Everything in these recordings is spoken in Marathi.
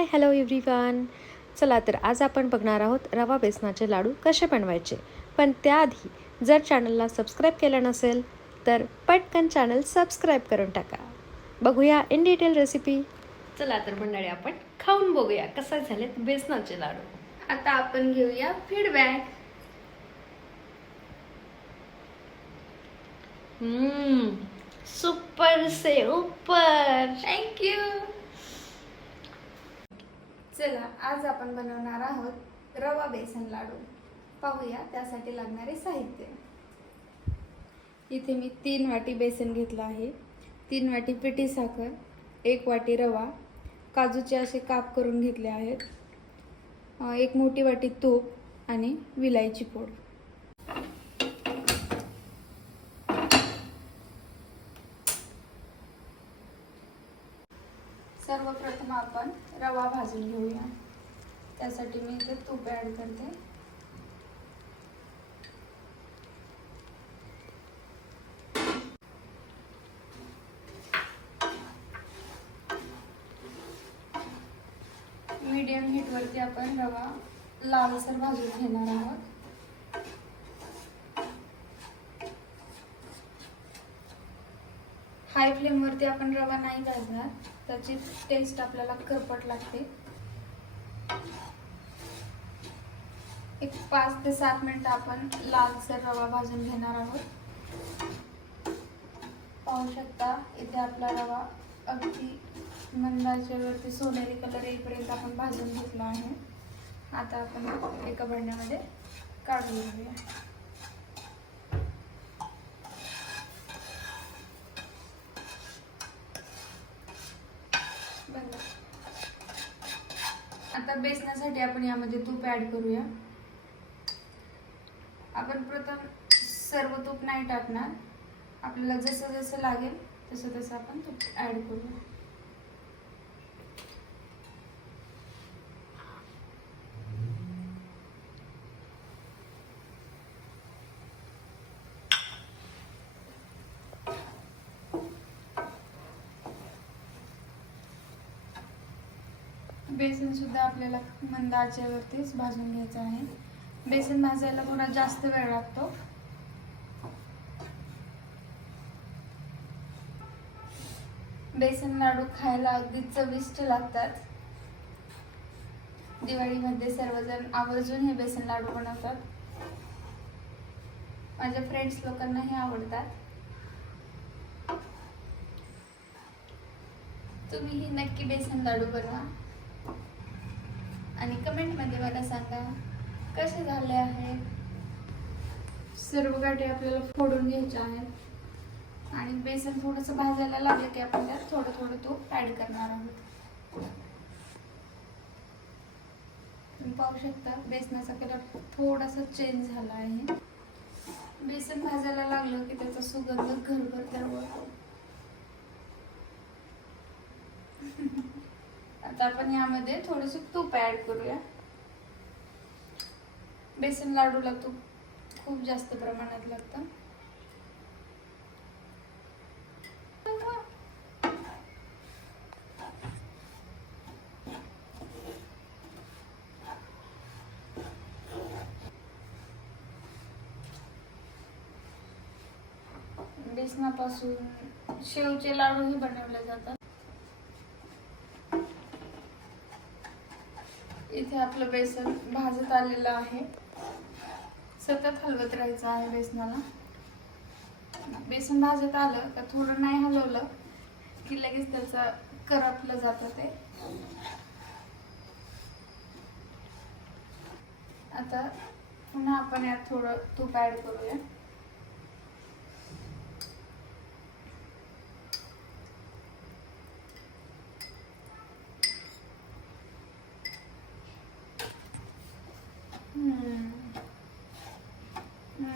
हाय हॅलो एव्हरीवन चला तर आज आपण बघणार आहोत रवा बेसनाचे लाडू कसे बनवायचे. पण त्याआधी जर चॅनलला सबस्क्राईब केलं नसेल तर पटकन चॅनल सबस्क्राईब करून टाका. बघूया इन डिटेल रेसिपी चला तर मंडळी आपण खाऊन बघूया कसे झालेत बेसनाचे लाडू. आता आपण घेऊया फीडबॅक सुपर से उपर थँक्यू चला आज आपण बनवणार आहोत रवा बेसन लाडू. पाहूया त्यासाठी लागणारे साहित्य. इथे मी तीन वाटी बेसन घेतलं आहे. तीन वाटी पिठी साखर एक वाटी रवा. काजूचे असे काप करून घेतले आहेत. एक मोठी वाटी तूप आणि विलायची पूड सर्वप्रथम आपण रवा भाजून घेऊया. त्यासाठी मी इथे तूप ॲड करते. मीडियम हीटवरती आपण रवा लालसर भाजून घेणार आहोत. हाय फ्लेमवरती आपण रवा नाही भाजणार त्याची टेस्ट आपल्याला करपट लागते. एक पाच ते सात मिनटं आपण लालसर रवा भाजून घेणार आहोत. पाहू शकता इथे आपला रवा अगदी मंदाच्यावरती सोनेरी कलर येईपर्यंत आपण भाजून घेतला आहे. आता आपण एका भांड्यामध्ये काढून घेऊया. आता बेसण्यासाठी आपण यामध्ये तूप ॲड करूया. आपण प्रथम सर्व तूप नाही टाकणार. आपल्याला जसं जसं लागेल तसं तसं आपण तूप ॲड करूया. बेसन सुद्धा आपल्याला मंद आचेवरतीच भाजून घ्यायचं आहे. बेसन भाजायला थोडा जास्त वेळ लागतो. बेसन लाडू खायला अगदी चविष्ट लागतात. दिवाळीमध्ये सर्वजण आवर्जून हे बेसन लाडू बनवतात. माझ्या फ्रेंड्स लोकांनाही आवडतात. तुम्हीही नक्की बेसन लाडू बनवा. आणि कमेंटमध्ये मला सांगा कसे झाले आहे? सर्व गाठी आपल्याला फोडून घ्यायच्या आहेत. आणि बेसन थोडंसं भाजायला लागलं की आपण त्यात थोडं थोडं तो ॲड करणार आहोत. तुम्ही पाहू शकता बेसनाचा कलर थोडासा चेंज झाला आहे. बेसन भाजायला लागलं की त्याचा सुगंध घरभर दरवळतो आता आपण यामध्ये थोडस तूप ऍड करूया. बेसन लाडूला तूप खूप जास्त प्रमाणात लागतं. बेसनापासून शेवचे लाडूही बनवले जातात. इथे आपलं बेसन भाजत आलेलं आहे. सतत हलवत राहायचं आहे बेसनाला. बेसन भाजत आलं तर थोडं नाही हलवलं की लगेच त्याचं करपलं जातं ते. आता पुन्हा आपण यात थोडं तूप ॲड करूया.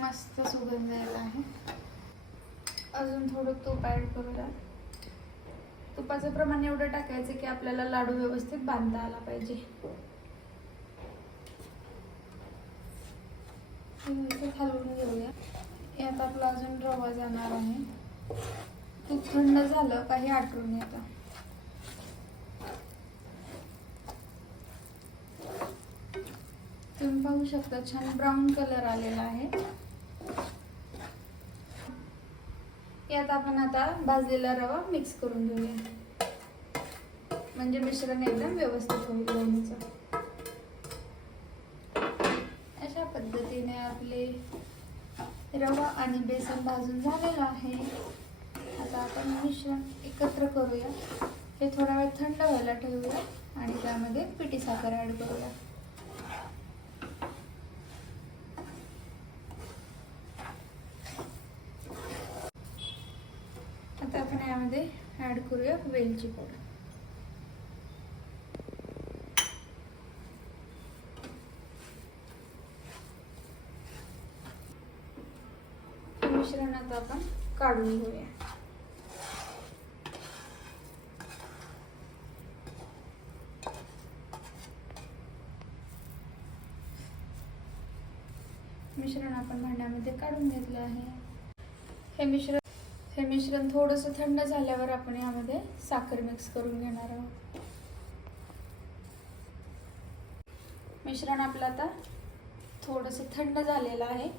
मस्त सुगंध यायला आहे. अजून थोडं तूप ॲड करूया तुपाचं प्रमाण एवढं टाकायचं की आपल्याला लाडू व्यवस्थित बांधता आला पाहिजे. हलवून घेऊया. यात आपला अजून रवा जाणार आहे. तूप थंड झालं काही आटून येतं तुम्ही पाहू शकता छान ब्राऊन कलर आलेला आहे. यात आपण आता भाजलेला रवा मिक्स करून घेऊया. म्हणजे मिश्रण एकदम व्यवस्थित होईल लोणीचं अशा पद्धतीने आपले रवा आणि बेसन भाजून झालेलं आहे. आता आपण मिश्रण एकत्र करूया. हे थोडा वेळ थंड व्हायला ठेवूया आणि त्यामध्ये पिठी साखर ॲड करूया. आता आपण यामध्ये ॲड करूया वेलची पावडर मिश्रणात मिश्रण आता आपण काढून घेऊया. मिश्रण आपण भांड्यामध्ये काढून घेतलं आहे. हे मिश्रण हे मिश्रण थोडंसं थंड झाल्यावर आपण यामध्ये साखर मिक्स करून घेणार आहोत. मिश्रण आपलं आता थोडंसं थंड झालेलं आहे.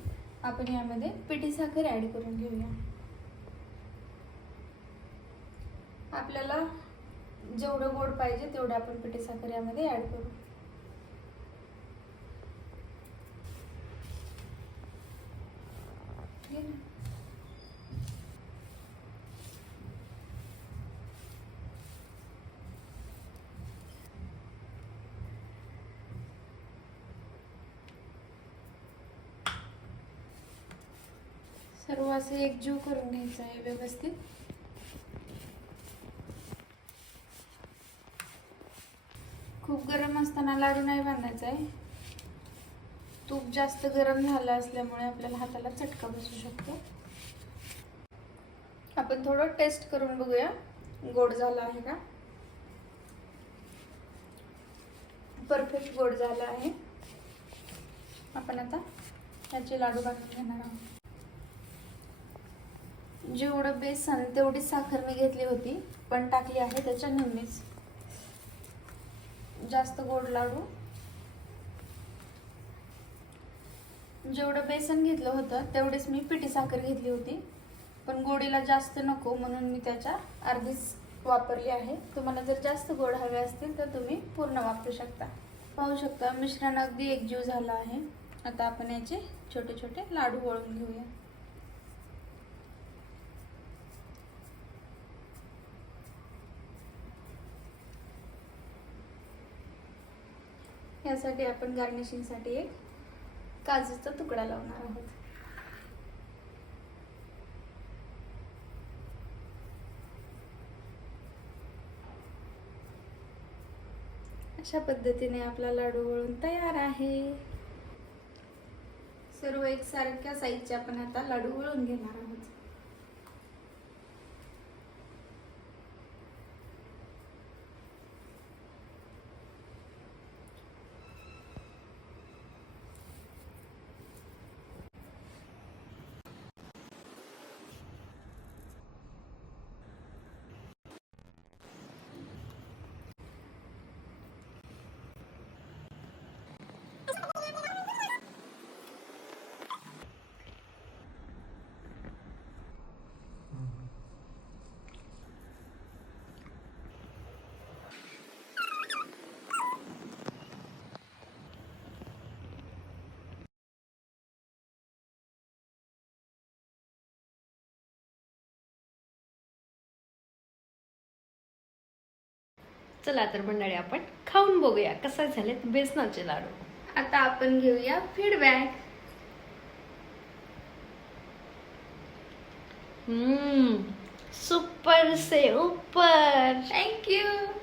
आपण यामध्ये पिठी साखर ॲड करून घेऊया. आपल्याला जेवढं गोड पाहिजे तेवढं आपण पिठी साखर यामध्ये ॲड करू. घे ना. सर्व असं एकजीव करून घ्यायचं आहे व्यवस्थित. खूप गरम असताना लाडू नाही बांधायचा आहे. तूप जास्त गरम झालं असल्यामुळे आपल्याला हाताला चटका बसू शकतो. आपण थोडं टेस्ट करून बघूया. गोड झाला आहे का? परफेक्ट गोड झाला आहे. आपण आता याचे लाडू बांधून घेणार आहोत. जेवढं बेसन तेवढी साखर मी घेतली होती पण टाकली आहे त्याच्या नेहमीच. जास्त गोड लाडू. जेवढं बेसन घेतलं होतं तेवढीच मी पिठी साखर घेतली होती. पण गोडीला जास्त नको म्हणून मी त्याच्या अर्धीच वापरली आहे. तुम्हाला जर जास्त गोड हवे असतील तर तुम्ही पूर्ण वापरू शकता. पाहू शकता मिश्रण अगदी एकजीव झालं आहे. आता आपण याचे छोटे छोटे लाडू वळून घेऊया. यासाठी आपण गार्निशिंगसाठी एक काजूचा तुकडा लावणार आहोत. अशा पद्धतीने आपला लाडू वळून तयार आहे. सर्व एकसारख्या साईजचे आपण आता लाडू वळून घेणार आहोत. चला तर मंडळी आपण खाऊन बघूया. कसे झालेत बेसनाचे लाडू? आता आपण घेऊया फीडबॅक. हम्म सुपर से ऊपर थँक्यू